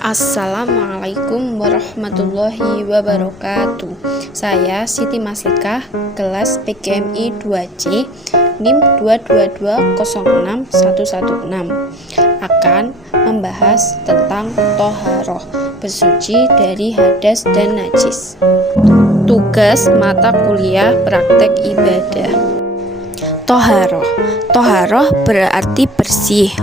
Assalamualaikum warahmatullahi wabarakatuh. Saya Siti Maslikah, kelas PGMI 2C, NIM 222061116, akan membahas tentang toharoh, bersuci dari hadas dan najis. Tugas mata kuliah praktek ibadah. Toharoh berarti bersih,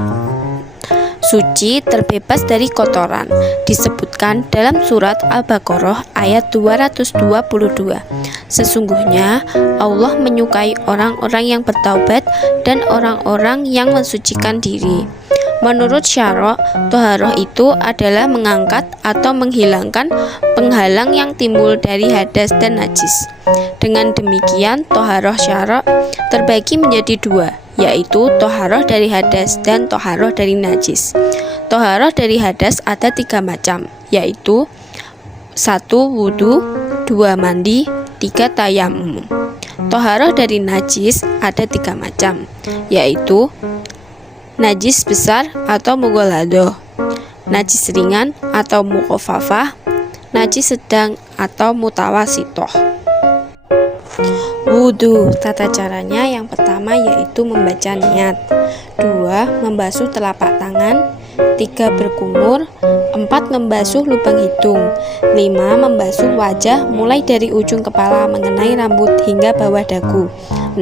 suci, terbebas dari kotoran. Disebutkan dalam surat Al-Baqarah ayat 222. Sesungguhnya Allah menyukai orang-orang yang bertaubat dan orang-orang yang mensucikan diri. Menurut syara', toharoh itu adalah mengangkat atau menghilangkan penghalang yang timbul dari hadas dan najis. Dengan demikian, toharoh syara' terbagi menjadi dua, yaitu toharoh dari hadas dan toharoh dari najis. Toharoh dari hadas ada 3 macam, yaitu 1 wudu, 2 mandi, 3 tayamum. Toharoh dari najis ada 3 macam, yaitu najis besar atau mughalladoh, najis ringan atau mukhafafah, najis sedang atau mutawasitoh. Wudu, tata caranya yang pertama yaitu membaca niat, 2 membasuh telapak tangan, 3 berkumur, 4 membasuh lubang hidung, 5 membasuh wajah mulai dari ujung kepala mengenai rambut hingga bawah dagu, 6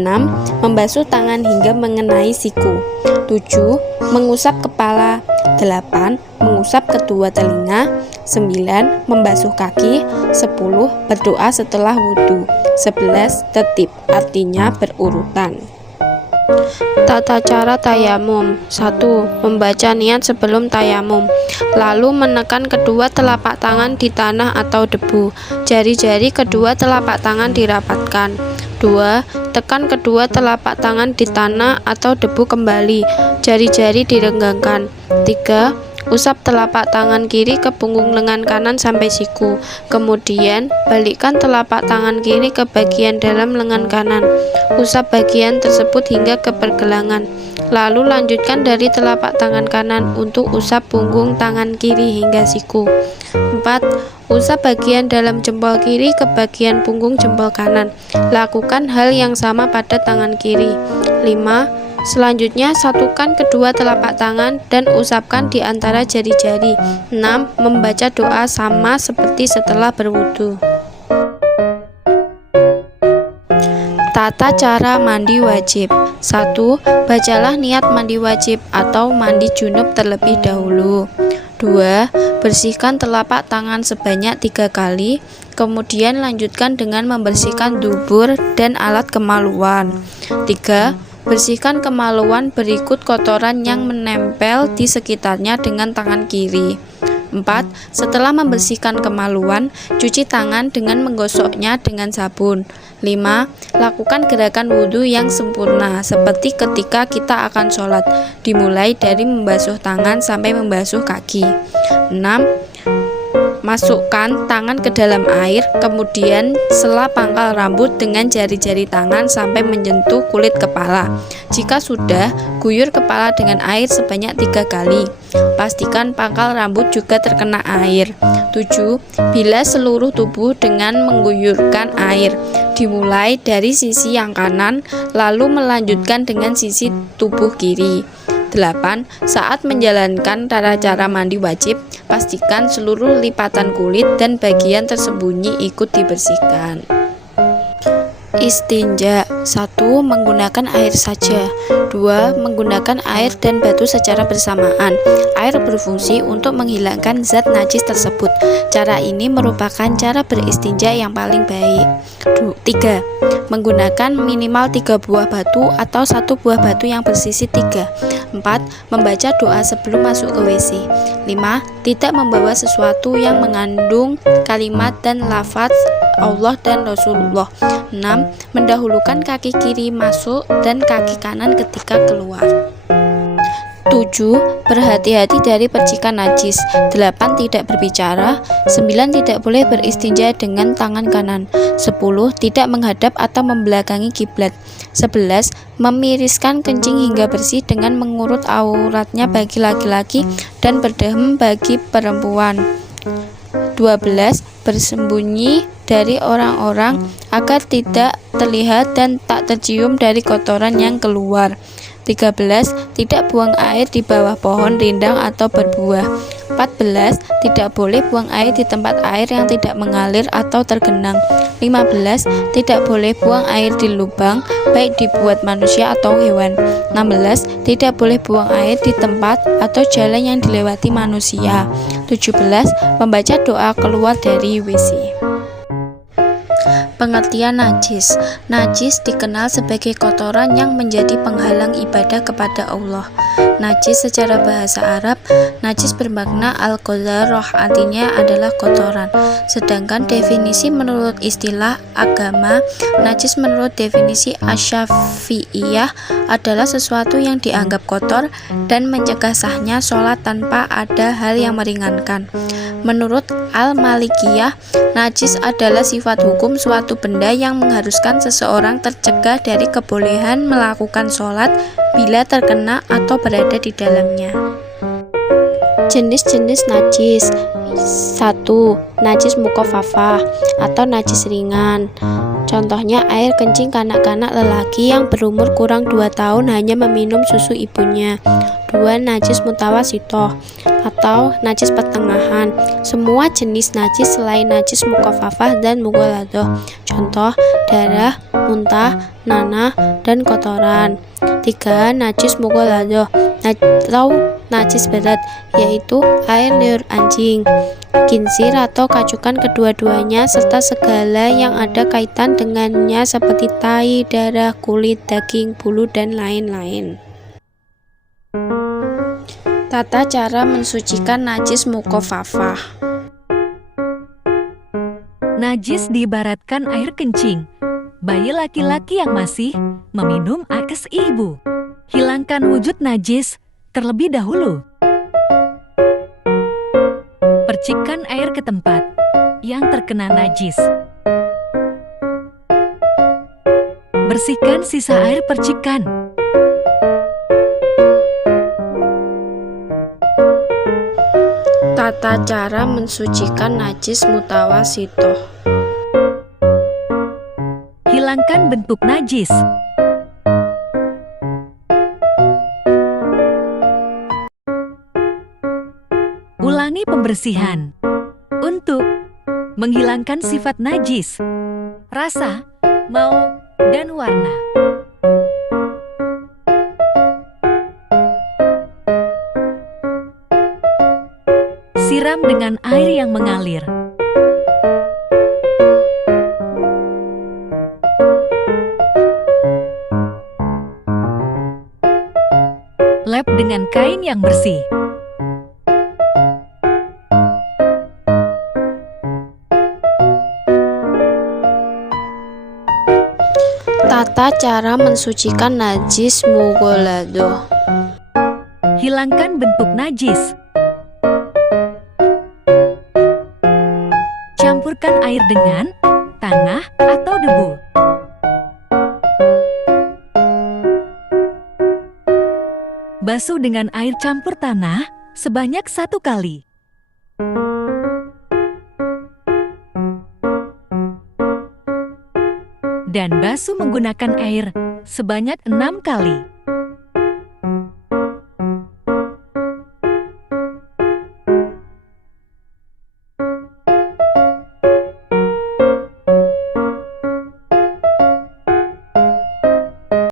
membasuh tangan hingga mengenai siku, 7 mengusap kepala, 8 mengusap kedua telinga, 9 membasuh kaki, 10 berdoa setelah wudhu, 11 tertib, artinya berurutan. Tata cara tayamum. 1. Membaca niat sebelum tayamum, lalu menekan kedua telapak tangan di tanah atau debu. Jari-jari kedua telapak tangan dirapatkan. 2. Tekan kedua telapak tangan di tanah atau debu kembali. Jari-jari direnggangkan. 3. Usap telapak tangan kiri ke punggung lengan kanan sampai siku. Kemudian, balikkan telapak tangan kiri ke bagian dalam lengan kanan. Usap bagian tersebut hingga ke pergelangan. Lalu lanjutkan dari telapak tangan kanan untuk usap punggung tangan kiri hingga siku. 4. Usap bagian dalam jempol kiri ke bagian punggung jempol kanan. Lakukan hal yang sama pada tangan kiri. 5. Selanjutnya, satukan kedua telapak tangan dan usapkan di antara jari-jari. 6. Membaca doa sama seperti setelah berwudu. Tata cara mandi wajib. 1. Bacalah niat mandi wajib atau mandi junub terlebih dahulu. 2. Bersihkan telapak tangan sebanyak 3 kali. Kemudian lanjutkan dengan membersihkan dubur dan alat kemaluan. 3. Bersihkan kemaluan berikut kotoran yang menempel di sekitarnya dengan tangan kiri. 4. Setelah membersihkan kemaluan, cuci tangan dengan menggosoknya dengan sabun. 5. Lakukan gerakan wudhu yang sempurna seperti ketika kita akan sholat, dimulai dari membasuh tangan sampai membasuh kaki. 6. Masukkan tangan ke dalam air, kemudian sela pangkal rambut dengan jari-jari tangan sampai menyentuh kulit kepala. Jika sudah, guyur kepala dengan air sebanyak 3 kali. Pastikan pangkal rambut juga terkena air. 7. Bilas seluruh tubuh dengan mengguyurkan air. Dimulai dari sisi yang kanan, lalu melanjutkan dengan sisi tubuh kiri. 8. Saat menjalankan tata cara mandi wajib, pastikan seluruh lipatan kulit dan bagian tersembunyi ikut dibersihkan. Istinja. 1. Menggunakan air saja. 2. Menggunakan air dan batu secara bersamaan. Air berfungsi untuk menghilangkan zat najis tersebut. Cara ini merupakan cara beristinja yang paling baik. 3. Menggunakan minimal 3 buah batu atau 1 buah batu yang bersisi 3. 4. Membaca doa sebelum masuk ke WC. 5. Tidak membawa sesuatu yang mengandung kalimat dan lafaz Allah dan Rasulullah. 6. Mendahulukan kaki kiri masuk dan kaki kanan ketika keluar. 7. Berhati-hati dari percikan najis. 8. Tidak berbicara. 9. Tidak boleh beristinja dengan tangan kanan. 10. Tidak menghadap atau membelakangi kiblat. 11. Memiriskan kencing hingga bersih dengan mengurut auratnya bagi laki-laki dan berdehem bagi perempuan. 12. Bersembunyi dari orang-orang agar tidak terlihat dan tak tercium dari kotoran yang keluar. 13. Tidak buang air di bawah pohon rindang atau berbuah. 14. Tidak boleh buang air di tempat air yang tidak mengalir atau tergenang. 15. Tidak boleh buang air di lubang, baik dibuat manusia atau hewan. 16. Tidak boleh buang air di tempat atau jalan yang dilewati manusia. 17. Membaca doa keluar dari WC. Pengertian najis. Najis dikenal sebagai kotoran yang menjadi penghalang ibadah kepada Allah. Najis secara bahasa Arab, najis bermakna al-qadharah, artinya adalah kotoran. Sedangkan definisi menurut istilah agama, najis menurut definisi asy-Syafi'iyah adalah sesuatu yang dianggap kotor dan mencegah sahnya sholat tanpa ada hal yang meringankan. Menurut Al-Malikiyah, najis adalah sifat hukum suatu benda yang mengharuskan seseorang tercegah dari kebolehan melakukan sholat bila terkena atau berada di dalamnya. Jenis-jenis najis. 1. Najis mukhafafah atau najis ringan. Contohnya air kencing kanak-kanak lelaki yang berumur kurang 2 tahun hanya meminum susu ibunya. 2. Najis mutawasitoh atau najis pertengahan. Semua jenis najis selain najis mukhafafah dan mughaladoh. Contoh darah, muntah, nanah, dan kotoran. 3. Najis mughaladoh atau najis berat, yaitu air liur anjing, kincir atau kacukan kedua-duanya serta segala yang ada kaitan dengannya seperti tai, darah, kulit, daging, bulu, dan lain-lain. Tata cara mensucikan najis mukhafafah. Najis diibaratkan air kencing bayi laki-laki yang masih meminum akes ibu. Hilangkan wujud najis terlebih dahulu. Percikkan air ke tempat yang terkena najis. Bersihkan sisa air percikan. Tata cara mensucikan najis mutawasitoh. Hilangkan bentuk najis. Ulangi pembersihan untuk menghilangkan sifat najis, rasa, bau, dan warna. Siram dengan air yang mengalir. Lap dengan kain yang bersih. Tata cara mensucikan najis mughaladoh. Hilangkan bentuk najis. Campurkan air dengan tanah atau debu. Basuh dengan air campur tanah sebanyak 1 kali. Dan basuh menggunakan air sebanyak 6 kali.